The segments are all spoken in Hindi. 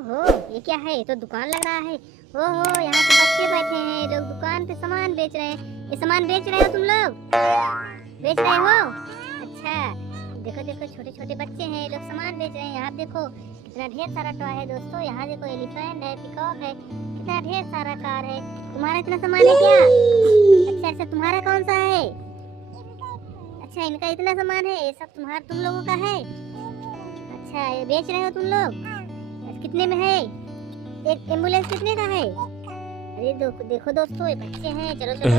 ओहो, ये क्या है? ये तो दुकान लग रहा है। ओहो, यहाँ पे बच्चे बैठे हैं, लोग दुकान पे सामान बेच रहे हैं। ये सामान बेच रहे हो तुम लोग? बेच रहे हो? अच्छा, देखो देखो छोटे छोटे बच्चे हैं, लोग सामान बेच रहे हैं। यहाँ देखो कितना ढेर सारा टॉय है दोस्तों। यहाँ देखो एलिफेंट है, पिकॉक है, कितना ढेर सारा कार है। तुम्हारा इतना सामान है क्या? अच्छा अच्छा, तुम्हारा कौन सा है? अच्छा, इनका इतना सामान है, ये सब तुम लोगों का है। अच्छा, ये बेच रहे हो तुम लोग? कितने में है? एक एम्बुलेंस कितने का है? अरे देखो दोस्तों, ये बच्चे हैं। चलो चलो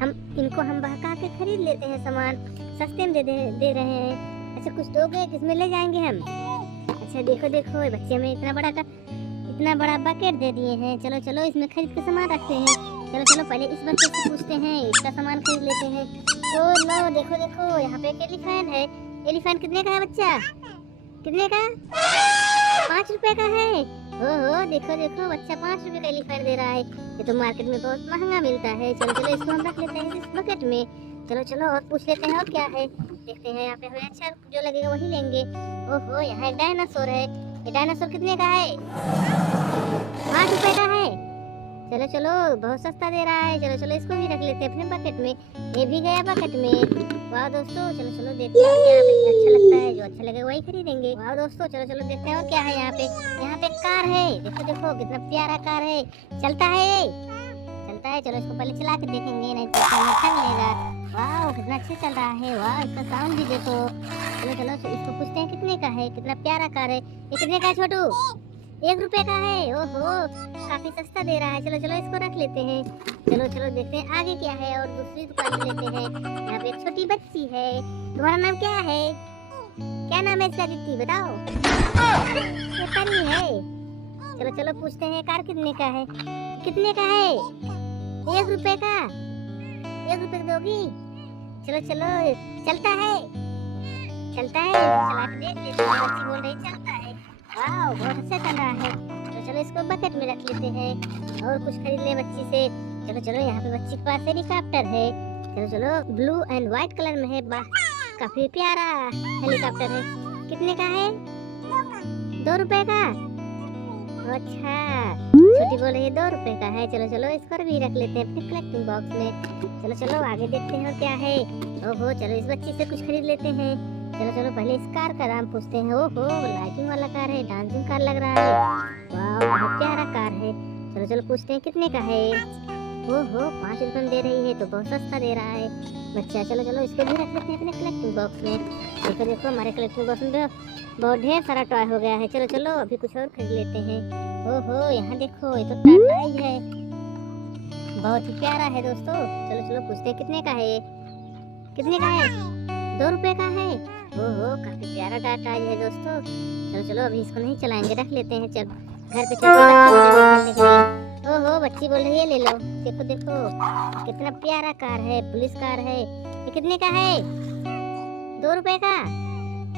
हम इनको बहका के खरीद लेते हैं सामान, सस्ते में दे रहे हैं। अच्छा, कुछ दोगे? किसमें ले जाएंगे हम? अच्छा देखो देखो, ये बच्चे में इतना बड़ा बकेट दे दिए हैं। चलो चलो, इसमें खरीद के सामान रखते हैं। चलो चलो, पहले इस बच्चे से पूछते हैं, इसका सामान खरीद लेते हैं। ओ नो, देखो देखो, यहाँ पे एक एलिफेंट है। एलिफेंट कितने का है बच्चा? कितने का? 5 रुपए का है। ओहो, देखो देखो, बच्चा 5 रुपए का एलिफेंट दे रहा है। ये तो मार्केट में बहुत महंगा मिलता है। चलो चलो, इसको हम रख लेते हैं इस बकेट में। चलो चलो, और पूछ लेते हैं और क्या है, देखते हैं। यहाँ पे हमें अच्छा जो लगेगा वही लेंगे। ओहो, यहाँ एक डायनासोर है। ये डायनासोर कितने का है? 5 रुपए का है। चलो चलो, बहुत सस्ता दे रहा है। चलो चलो, इसको भी रख लेते हैं अपने बकेट में। ये भी गया बकेट में। वाह दोस्तों, चलो चलो देखते हैं क्या अच्छा लगता है। जो अच्छा लगेगा वही खरीदेंगे। वाह दोस्तों, चलो चलो देखते हैं और क्या है यहाँ पे। यहाँ पे कार है, देखो देखो कितना प्यारा कार है। चलता है ये? चलता है। चलो इसको पहले चला के देखेंगे, नहीं तो अच्छा मिलेगा। वाह, कितना अच्छा चल रहा है। वाह, इसका साउंड भी देखो। चलो चलो, इसको पूछते हैं कितने का है। कितना प्यारा कार है। ये कितने का है छोटू? 1 रुपए का है। ओहो, काफी सस्ता दे रहा है। चलो चलो, इसको रख लेते हैं। चलो चलो देखते हैं आगे क्या है और दूसरी दुकान में लेते हैं। यहाँ पे एक छोटी बच्ची है। तुम्हारा नाम क्या है? क्या नाम है इसका? दीदी बताओ। ये परी है। चलो चलो, पूछते हैं कार कितने का है। कितने का है? 1 रुपए का। 1 रुपए दोगी? चलो चलो, चलता है? चलता है, चला के देख लेते हैं। बच्ची बोल रही चलता है। वाह, बहुत अच्छा चल रहा है। तो चलो इसको बकेट में रख लेते हैं और कुछ खरीद ले बच्ची से। चलो चलो, यहाँ पे बच्ची के पास हेलीकॉप्टर है। चलो चलो, ब्लू एंड व्हाइट कलर में है। काफी प्यारा हेलीकॉप्टर है। कितने का है? 2 रुपए का। अच्छा, छोटी बोल रही है 2 रुपए का है। चलो चलो, इसको भी रख लेते हैं अपने कलेक्टिंग बॉक्स में। चलो चलो, आगे देखते हैं और क्या है। ओहो, चलो इस बच्ची से कुछ खरीद लेते हैं। चलो चलो, पहले इस कार का दाम पूछते हैं। ओहो, लाइटिंग वाला कार है, डांसिंग कार लग रहा है। वाह, बहुत प्यारा कार है। चलो चलो, पूछते हैं कितने का है। ओहो, 5 रुपए में दे रही है, तो बहुत सस्ता दे रहा है बच्चा। चलो चलो, इसको भी रख लेते हैं अपने कलेक्टिंग बॉक्स में। देखो देखो, हमारे कलेक्टिंग बॉक्स में बहुत ढेर सारा टॉय हो गया है। चलो चलो, अभी कुछ और खरीद लेते हैं। ओहो, यहाँ देखो, ये तो टाटा ही है, बहुत ही प्यारा है दोस्तों। चलो चलो, पूछते हैं कितने का है। कितने का है? 2 रुपए का है। ओहो, काफी प्यारा टाटा है दोस्तों। चलो चलो, अभी इसको नहीं चलाएंगे, रख लेते हैं। चल घर पे चलते खेलने के लिए। ओहो, बच्ची बोल रही है ले लो। देखो देखो, कितना प्यारा कार है, पुलिस कार है। ये कितने का है? 2 रुपए का।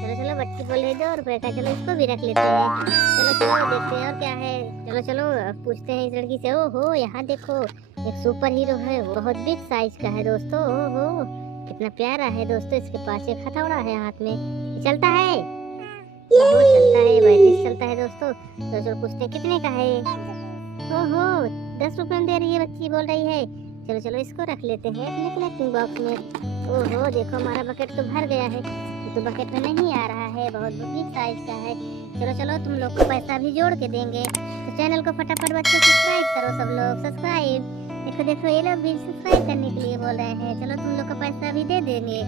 चलो चलो, बच्ची बोल रही है 2 रुपए का। चलो इसको भी रख लेते हैं। चलो चलो, देखते हैं और क्या है। चलो चलो, पूछते हैं इस लड़की से। ओहो, यहाँ देखो, एक सुपर हीरो है, बहुत बिग साइज का है दोस्तों। ओहो, कितना प्यारा है दोस्तों। इसके पास एक हथौड़ा है हाथ में। चलता है? ओहो, चलता है, बैटरी चलता है दोस्तों। तो चलो, पूछते हैं कितने का है। ओहो, 10 रुपए में दे रही है बच्ची बोल रही है। चलो चलो, इसको रख लेते हैं अपने कलेक्टिंग बॉक्स में। ओहो, देखो हमारा बकेट तो भर गया है, तो बकेट में नहीं आ रहा है, बहुत बिग साइज का है। चलो चलो, तुम लोग को पैसा भी जोड़ के देंगे, तो चैनल को फटाफट बच्चों सब्सक्राइब करो। सब लोग सब्सक्राइब। देखो देखो, ये लोग भी सब्सक्राइब करने के लिए बोल रहे हैं। चलो, तुम लोग का पैसा भी दे देंगे।